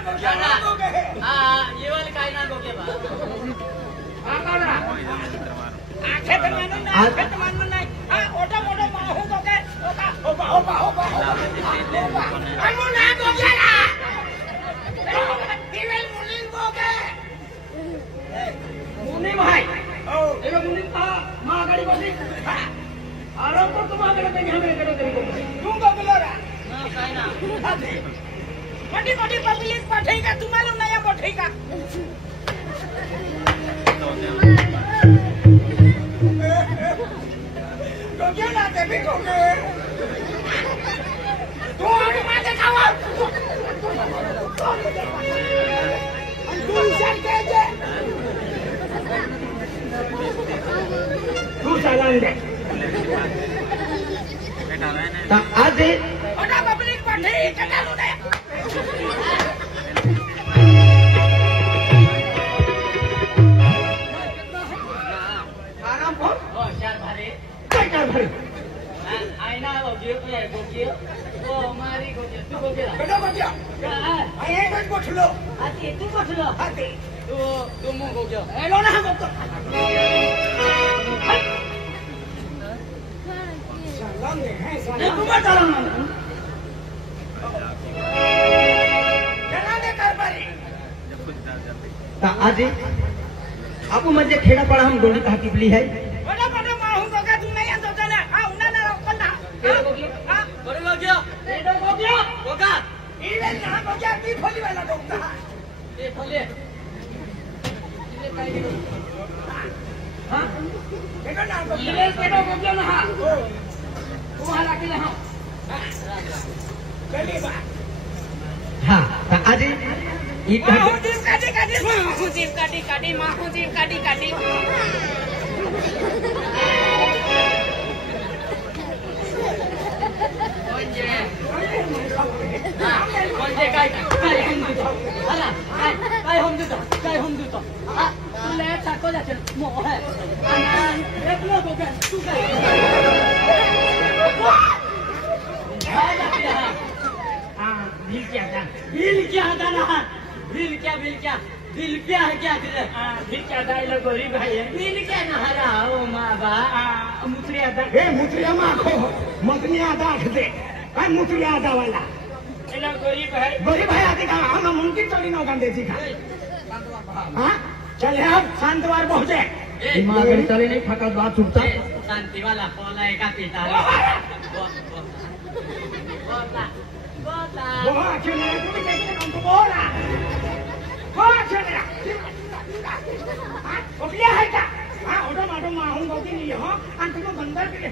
ये वाले काय ना गोके बा मोठी मोठी पब्लिक पाठई का तुम्हाला नाही पाठई का गोगे ना ते भी गोगे तू आगे माते खावा तू चल के जे तू चलान दे ता आज मोठा पब्लिक पाठई कटालो नाही आईना गोके गोके ओ मारी गोके तू गोके बेटा गोके आई एक गोठलो आती तू गोठलो आती तू मु गोके ए लो ना गोके सलाम दे है सलाम तू मत चला दे कर पारी ता आज आपू म्हणजे खेडापाडा हम गोंडी हातीपली है बड़ा बड़ा माहू गोगा तू नहीं आंदो जाना हां उना ना कोना केडो गोके हां बड़ो गोके केडो गोके गोगा इले ना गोके ती खोली वाला गोगा ये खोले इले काय केडो हां केडो ना गोके इले केडो गोके ना हां तू हाला केला हां चली बा हां ता आज ई माहू जीव काटी काटी माहू जीव काटी काटी माहू जीव काटी काटी म्हणजे काय होम देतो हाला काय होम देतो तुला चाको जाते मोह है एक लोग हो गए तू काय बिल क्या था ना बिल क्या है क्या तेरे बिल क्या दाइला गरीब है बिल क्या ना हरा ओ माँ बा मुतरी आता ए मुतरिया मां को मतनी आदा दे काय मुतरिया आदा वाला एला गरीब है आदि का हम मुमकिन चली ना गंदे जी का हां चले अब शांतवार पहुंचे दिमाग में चले नहीं फटा बात छूटता शांति वाला बोला एक पिता बोला वो चले तुम कैसे काम को बोला वो चले हां ओके है क्या हां ओडो माडो माहूं गोती नहीं हो अंत को बंदर के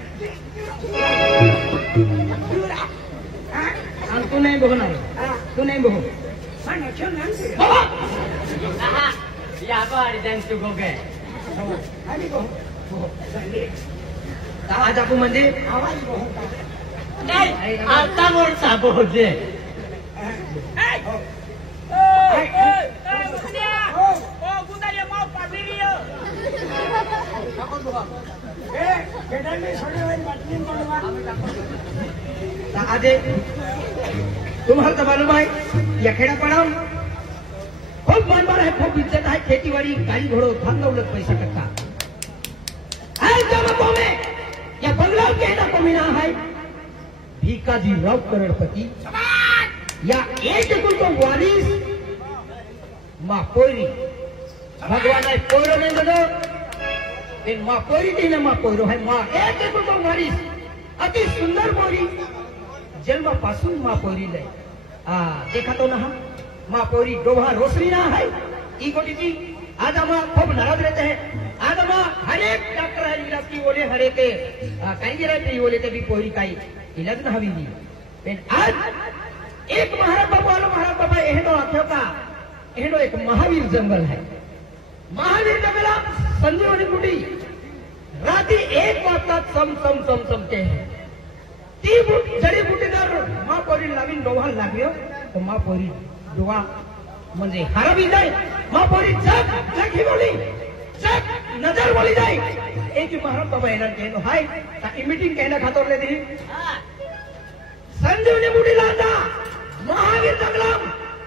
हां तू नहीं बहना तू नहीं बहो हां नक्शन नाम से या बारी देन तू गोगे अभी को चले आज आपू म्हणजे आवाज बहुत नहीं आता मोर साबो होते गुंडारिया माव पाबिरियो ए गेडा में छोड़े हुए बाटलीन बनवा ता आज तुम्हाला तो मालूम है या खेडापाडा खूब बार है खूब इज्जत है खेतीबाड़ी गाड़ी घोड़ो धन दौलत पैसा करता है जब में या बंगला के ना कमीना है भीकाजी राव करोड़पति या एक कुल को वारिस माँ पोरी भगवान है पोरो नहीं दो इन माँ पोरी नहीं ना माँ पोरो है माँ एक कुल को वारिस अति सुंदर पोरी जन्म पासून माँ पोरी ले देखा तो ना हम माँ पोरी डोभा रोशनी ना है ई कोटी जी आज हम खूब नाराज रहते हैं आज हम हर एक डॉक्टर है की बोले हर एक कहीं रहते बोले तभी पोरी का इलाज ना हवी पण आज एक महाराज बाबा एहनो आख्यो का एहनो एक महावीर जंगल है महावीर जंगला संजीवनी बुटी राती एक वाजता सम के हैं ती जड़ी बुटीदार माँ पोरी नवीन डोहा लागलो तो माँ पोरी डोहा म्हणजे हरवी जाए माँ पोरी जग लखी बोली जग नजर बोली जाए एक महाराज बाबा एना कहनो हाय ता मीटिंग कहना खातर ले दी संजीवनी बुटी लादा महावीर जंगलम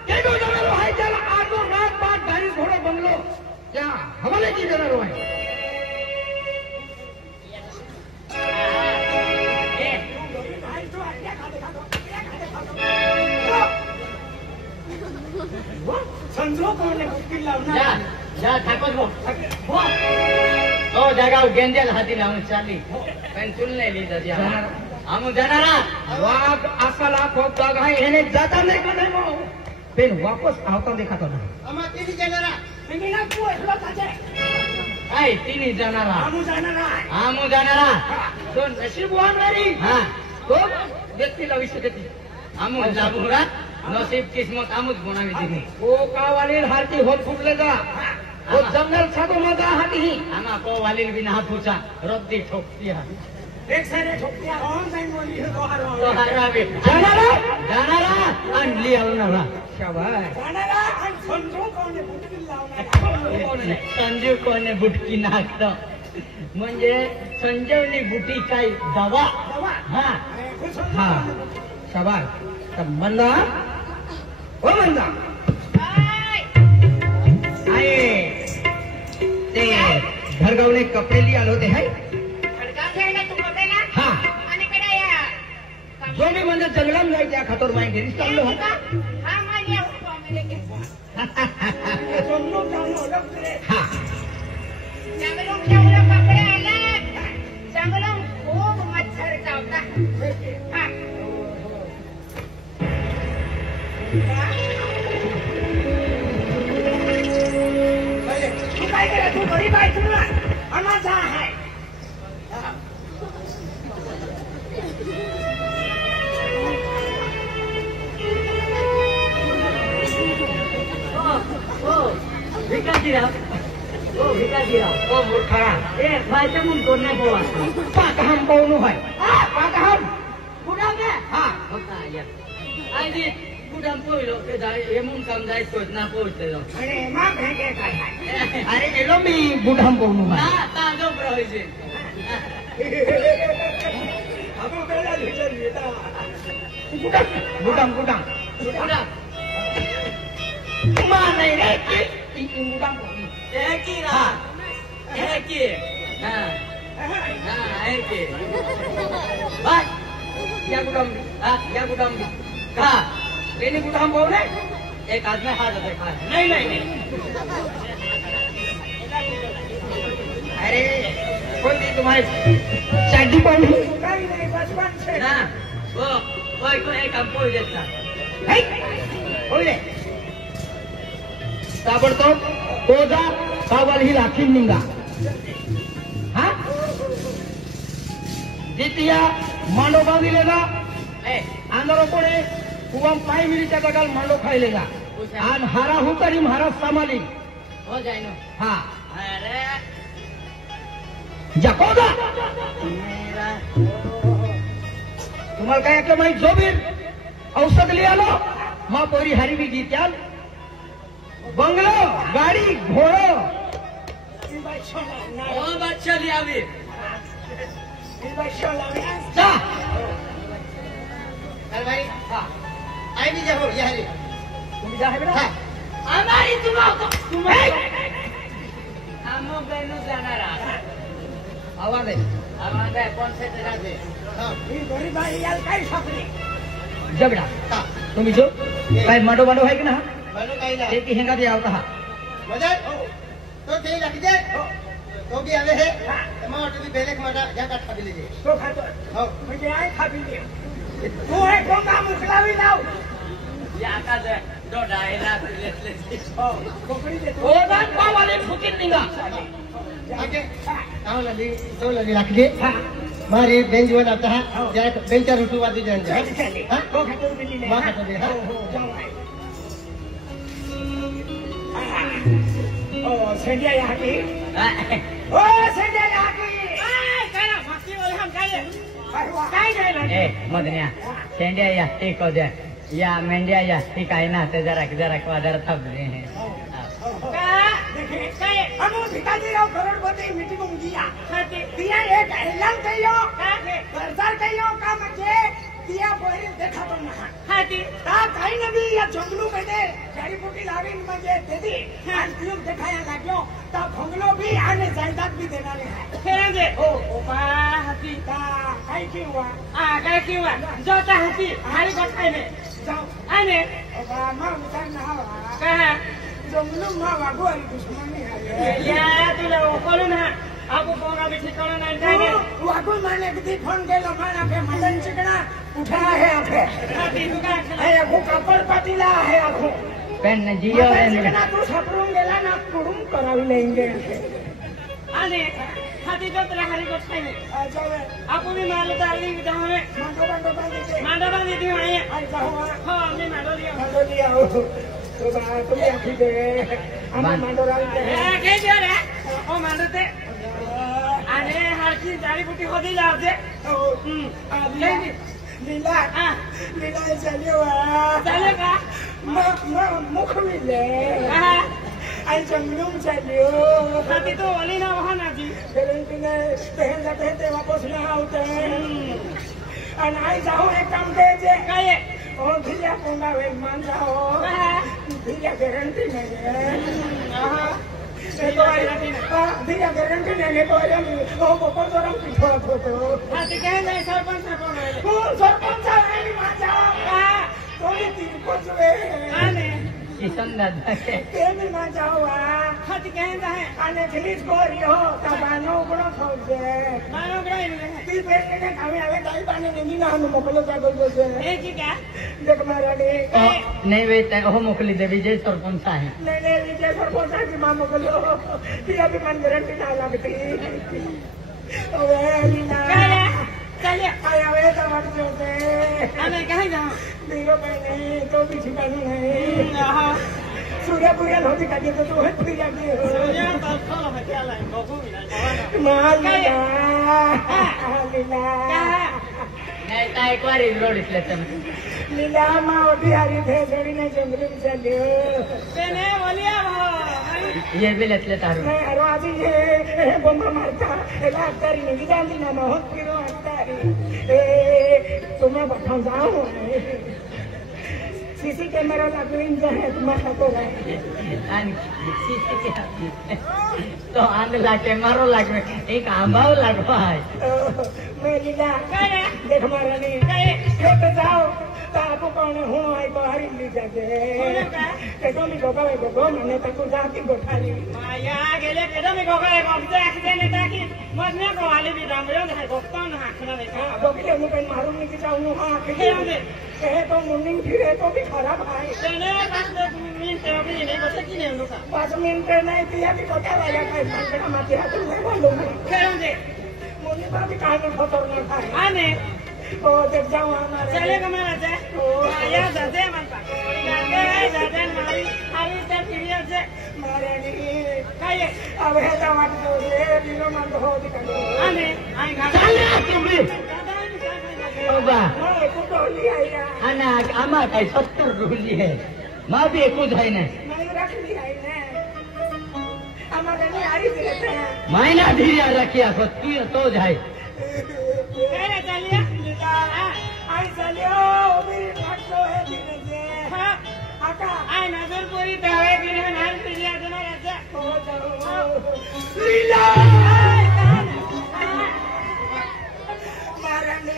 केडो जंगल हवाल्याची देणार आहे. संजो कोण बुटकी जा लावणार जा ठाकूर हो जगाव गेंद्याला हाती लावून चालली पण तुल नाही लिहिलं आम जाणारा वाघ असाला खूप जाग आहे ह्याने जाता नाही का नाही मग पेन वापस आवता देखातो ना आम्हा किती जाणारा मी ना तू ऐकलो ताजे काय तिन्ही जाणारा आमू जाणारा आमू जाणारा तो नशीबवान नाही हा तो व्यक्तीला विषय देते. आमू जाबुरा नसीब किस्मत आमूच बनावी दिली ओ कावालील हारती होत फुटले जा ओ जंगल छागो मगा हाती आमा को वालील बिन हाथूचा रद्दी ठोकती हा एक सारे ठोकत्या ऑन टाइम बोली है तो तो हारो हरावे जाणारा जाणारा आणली आवणारा शाबास जाणारा आणि संजो कोण बुटकी लावणार संजीव कोणे बुटकी नाकत म्हणजे संजीवनी बुटी काय दवा दवा हा हा शाबास तर मंदा ओ मंदा आहे ते घरगावने कपडे लिहिले आले होते हाय हा जो मी म्हणजे जंगलात जायचे या खातोर माहिती घरी चाललो होता संजो चांगलो लगते हा तू काय करे तू गरीब आहे तुला अनाथ आहे भिकाजीराव ओ भिकाजीराव ओ मूर्खा ए फायदा म्हणून कोण नाही पोवा पाकहम पाहुणू हाय पाकहम कुठं गे हा होता या आधी कुठं पोहिलो ते जाय हे म्हणून काम जायचं ना पोहोचलो आणि मग हे काय आहे अरे गेलो मी बुढाम पाहुणू हाय ना ताजो प्रवायचे आपण पहिला लिहिलं येता बुढाम बुढाम कुठं मा नाही रे ती बुढाम की रा की हा हा की बाय या बुढाम हा या बुढाम का तेने बुढाम पाहुणे एक आदमी हात होते खा नाही नाही नाही अरे कोई भी तुम्हारे चाटी पाहुणे काही नाही बचपन से ना वो कोई को एक हम पोई देता होईल ताबडतोब ओझा कावल ही राखील निघा हा द्वितीय मांडो बांधिलेला ए आंध्र कोणे कुवाम पाय मिरीच्या जागाल मांडो खायलेला आणि हारा हुतारी महाराज सामाली हो जाय ना हा अरे जपोदा मेरा तुम्हाला काय ऐकलं माहित जोबीर औषध लिहालो मा पोरी हरी बी गीत्याल बंगलो गाडी घोडो ओ बच्चा लियावी जा चल भाई हा आई भी जाओ यहाँ रे तुम्ही जा हे बेटा हमारी तुम हम बहनों जाना रहा आवाज आहे आवाज है कौन से जगह से गरीब आहे याला काही सापडे जा बेटा तुम्ही जो काय मांडो मांडो आहे की ना बनो कहीं ना ते की हेंगा दे आवता हा मदर तो ते रख दे तो भी आवे है टमाटर भी बेलेक माटा जाका खाबी लीजिए तो खातो हो म्हणजे आहे खाबी दे तू हे कोंगा मुकलावी लाव या का दे दो डायला ले हो कोकणी दे ओ दान पावाले फुकीत निघा ओके आओ लली तो लली रख दे मारे बेंच वन आता है जरा बेंचर रुटू वादी जान जा हां तो खातो बिल्ली ने मां खातो दे हां जाऊ आहे ओ संजय यहाँ की ओ संजय यहाँ की काय फाकी वाले हम काय काय ए मदन्या शेंड्या या ते को दे या मेंढ्या या ती काय ना ते जरा जरा थबले हैं देखे काय अनु भिकाजीराव करोडपती मीटिंग उंगिया दिया एक एलान कयो सरदार कयो का म्हणजे दिया बोरी देखा पण ना हाती काही नवी या जंगलू मध्ये जडीबुटी लावीन म्हणजे तेदी आणि फिल्म देखाया लागलो तर भंगलो भी आणि जायदाद भी देणारे आहे खेळांचे ओपा हाती काही किंवा काय किंवा जोता हाती हारी गोठायने जाऊ आने मग विचार ना काय जंगलू मा वागू आणि दुश्मनी आहे या तुला ओळखलो ना आपको कोणा भी ठिकाणा नाही जाणे वागू माने किती फोन केला पण आपे मदन चिकना उठा आहे आपे हाती तुका हे अगो कापड पाटीला आहे अगो पेन जियो मदन चिकना तू सापडून गेला ना कुडूम करावी लेंगे आने हाती जोतला हारी गोठायने जावे आपण मी मारलो तर आली जावे मांडो बांधते मांडा बांधी ती म्हणे आई जाऊ हो मी मांडो लियो मांडो लिया तो बा तुम्ही आखी दे आम्हा मांडो रावते काय दियो रे ओ मांडते आणि हारची जाळीबुटी होती लावते लीला लीला चलियो चालेल का मुख मिले हा आई जंगलूम चलियो हाती तो ओली ना वाहनाची गॅरंटीने पहन जाते ते वापस ना होते आणि आई जाओ एक काम द्यायचे काय ओ धिल्या कोंडा वेग मान जाओ धिल्या गॅरंटी नाही धिल्या गॅरंटी नाही तो ओ बपर जरा पिठवत होतो हाती काय नाही सरपंच तू सरपंच आहे माझा तोही तिरकोच वे आने किसन दादा के ते मी माझा हाती काय आहे आणि फिलीच कोरी हो तबानो उघडो ठेवते मानो ग्राई ती पेटने खावे आवे ताई पाणी नेमी ना हम मोकलो का बोलते हे की का देख महाराणी नाही वेट हो मोकली दे विजय सरपंच आहे नाही विजय सरपंचाची मा मोकलो तिला बी मन गॅरंटी नाही लागती ओए लीना चाले आय आवे तर वाटते होते आने काय जा दिलो नाही तो बी ठिकाणी नाही सूर्यपुऱ्या होती का देतो तू हे फिर्या की या पालखोला हत्याला बघू मी लीला नाही काय क्वारी रोड इथले तर लीला मावटी हरी थे जोडीने जंगलून चलियो तेने बोलिया भाऊ ये भी लेतले तारू नाही अरे आधी हे बोंबा मारता याला अत्तारी निघी झाली ना महोत फिरो अत्तारी तुम्ही बठाऊन जाऊ सीसी कॅमेरा लागून जाय तुम्हाला तो आणि तो आंधला के मारो लागवे एक आंबाव लागवा आहे मैं लीला काय देख महारानी काय जाओ आपको कौन हूँ आई बाहरी ली जाते तो मी गोगा गोगो मैंने तक जाती गोठाली माया गेले केदा मी गोगा गोगते ऍक्सिडेंट येता की मजने को वाली भी दामयो है गोगता ना आखना देखा गोगले मु पेन मारून निकी जाऊं हां खेलते कहे तो मुन्नी फिरे तो भी खराब है तेने 5 मिनिट अभी नहीं बचे की नहीं लोका 5 मिनिट नहीं दिया भी कोटा वाला का संकड़ा माती हाथ में बोलो खेलते मुन्नी बाबी कहानी खतरनाक है आने ओ देख जाओ हमारे चले कमाला से आया जाते मनता जाते मारी अरे ते फिरिया से महारानी काय अब है तो वाट दो रे दिलो मन हो दिखा आने आई गा चालले तुम्ही बाबा हां कुठं लिया या आणि आम्हा काय 70 रुपये आहे मा बी एकूच आहे ना नहीं रखली है ना हमारे नहीं आई देते महिना धीरे रखिया सत्ती तो जाए काय चलिया आई चलियो मेरी भागो है दिन से हां आका आई नजर पूरी दावे की है नाल फिरिया देना राजा हो जाओ लीला महारानी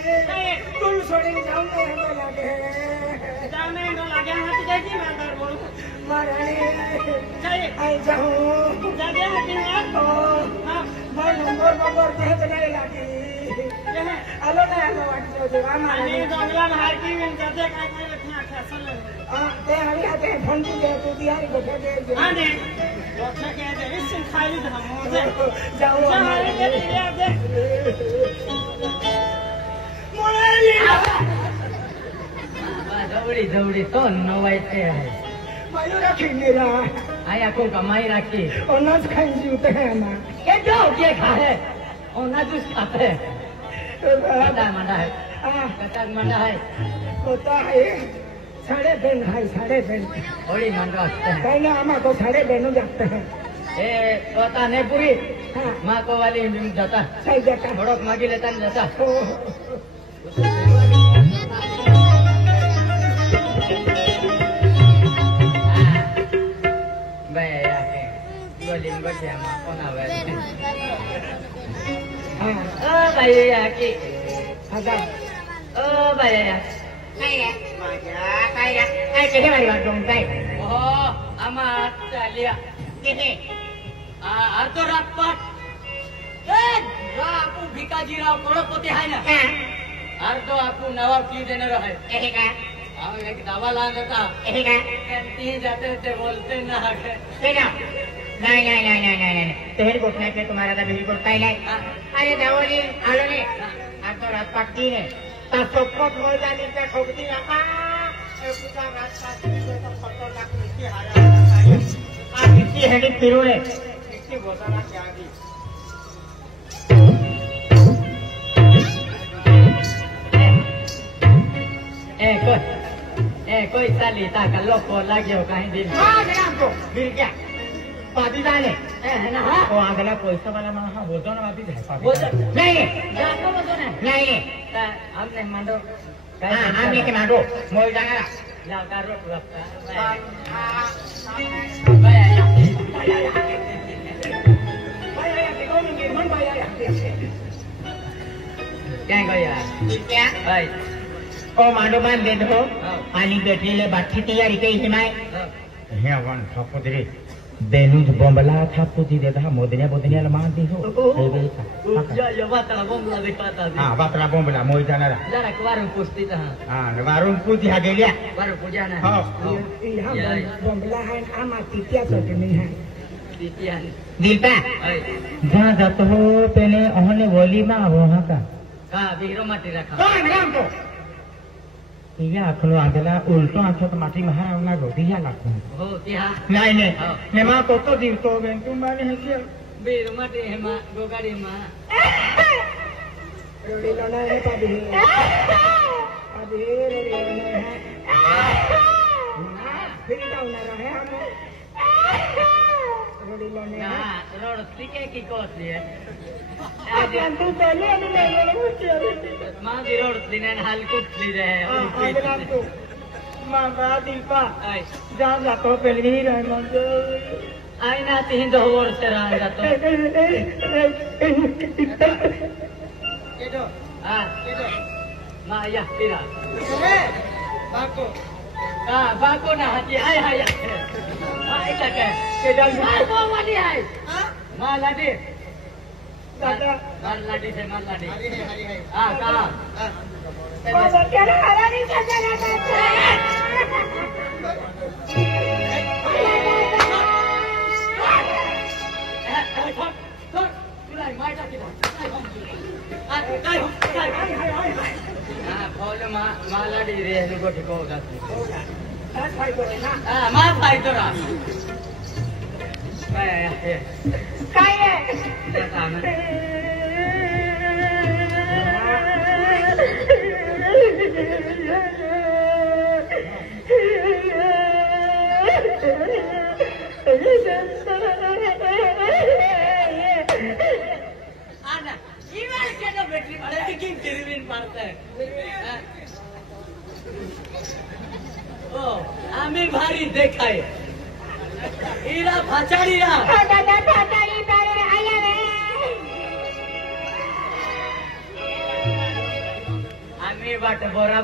तुम छोड़ी जाओ नहीं हमें लगे जाने नो लगे हाथ देखी मंदर बोल महारानी काय आई जाऊं जागे हाथी ना हां मैं नंबर कहे नहीं लगी आलो ना आलो वाटतो देवा आणि महारानी जंगला बाहेर की जाते काय काय रखना खेसल ते हरी आते फोन तू दे तू दिहारी गोठे दे आने डॉक्टर कहते हैं इस खाली धमो से जाओ हमारे के लिए दे जवळी जवळी तो नवायचे आहे मायू राखी मेरा आया को कमाई राखी अनाज खाई जीवते हैं ना ये जो के खाए और ना जूस खाते हैं कटा मंडा है कटा मंडा है होता है साढ़े बहन है साढ़े बहन होली मंडा होते हैं कहना हमारे को साढ़े बहनों जाते हैं ए तोता ने पूरी हाँ माँ को वाली जाता सही जाता थोड़क मागी लेता नहीं जाता ओ बाई की आता ओ बाई काय रे माझ्या काय केले माझी वाट बघून काय हो आम्हा चालिया किती अर्धो रातपाट आपू भिकाजीराव करोडपती आहे ना अर्धो आपू नवाब की देणार आहे हे काय हम एक दवा ला देता हे काय कैंटीन जाते थे बोलते ना ते ना नाही तेरी गोठण्याचे तुम्हाला तर बिलकुल काही नाही अरे दावली आलो ने आता रात पाकती ने तर सोपट हो जाने त्या ठोकती ना पूरा रात पाकती तो पत्तो लाख मिट्टी हारा मिट्टी हेडी फिरूले मिट्टी बोतला क्या दी कोई साली ताका लोको लाग्यो कहीं दिन हमको फिर क्या पापी जाने ना वो अगला पैसा वाला मां बोझो ना वापी जाए बोझो नहीं जातो बोझो नहीं हमने मांडो हमने के मांडो मोल जाना जाओ का रोक रखता क्या गया क्या ओ मांडो बांध दे दो आणि बेटलीले बाठी तयारी काही हिमाय हे आव्हान ठाकूर रे बेलूज बॉम्बला थापूची देता मोदन्या बोदन्याला मान दे हो यो बातला बोंबला दिखाता हां बातला बॉम्बला मोय जाणारा जरा वारून पुस्ती तर हां वारून पूजी हा गेल्या वारून पूजा ना हो बॉम्बला है आमा तितिया तो नहीं है दितिया दिलपा जहाँ जाते हो पहले उन्होंने बोली माँ वहाँ का बिहरो माटी रखा कौन राम को iya kalau adalah ulto atau mati mahal na go dia laku हो क्या नहीं nema toto di to bentu mane hasil बिहरो माटी है मां गोगाड़ी मां रोड़ी लोना है पादी पादी रोड़ी लोना है फिर डाउन रहे हम रोड़ी लोने ना रोड सीखे की कोसली है आज तू पहले अभी ले ले मां दी रोड दिनन हाल कुटली रहे अगला तो मामा दीपा आई जहाँ जातो पहले ही रहे मंजो आई ना तीन दो और से रह जातो हां मां या तेरा बाको बाको ना हाजी आय हाय आई तक के डंग बाको वाली है मां लाडी दादा मार लाडी से मार लाडी हां का बाबा क्या हरा नहीं करता रहता मालाडी रे गोठी को भाई बोले ना मां भाई तोरा काय है बैटरी पड़े कि टिरविन पड़ता है ओ आमी भारी देखाय इरा भाचाडीरा दादा भाचाडी पारे आया रे आमी बाट बरा